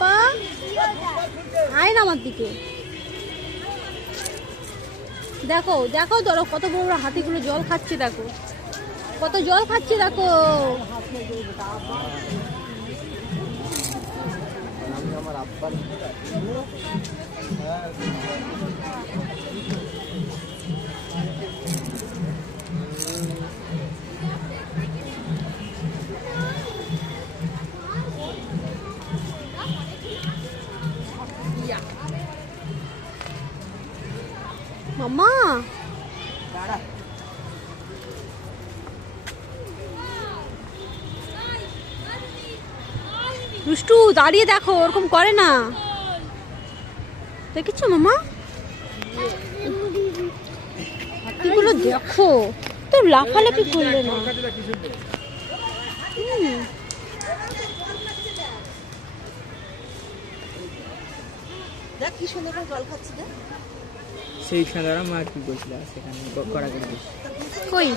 পাপা আয় না আমার দিকে। দেখো দেখো ধরো কত বড় বড় হাতিগুলো জল খাচ্ছে, দেখো কত জল খাচ্ছে, দেখো। মামা দুষ্টু দাঁড়িয়ে দেখো, ওরকম করে না, দেখেছো মামা? হাতিগুলো দেখো তো লাফালাফি করলো না। দেখ কি সুন্দর করে জল খাচ্ছে না। সেই সাধারণ মা কি বলছিল সেখানে করা করে কই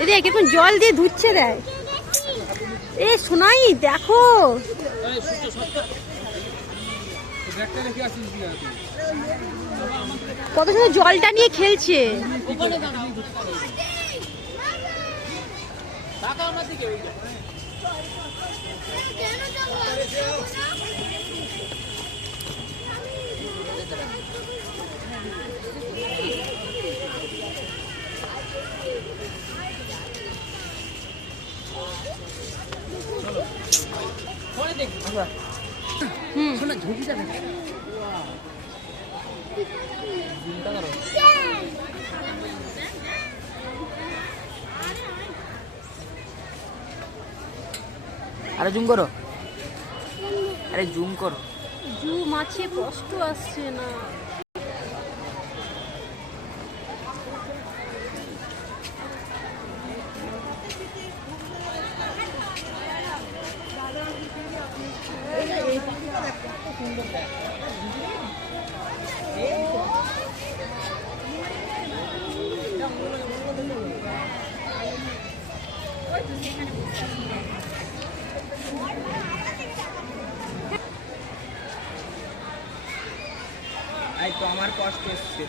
এদের এখন জল দিয়ে ধুচ্ছে দেয়। এ শোনাই দেখো কত সুন্দর জলটা নিয়ে খেলছে। আরে জুম করো, আরে জুম করো। জুম আছে, কষ্ট আসছে না। আই তো আমার কষ্ট এসছে।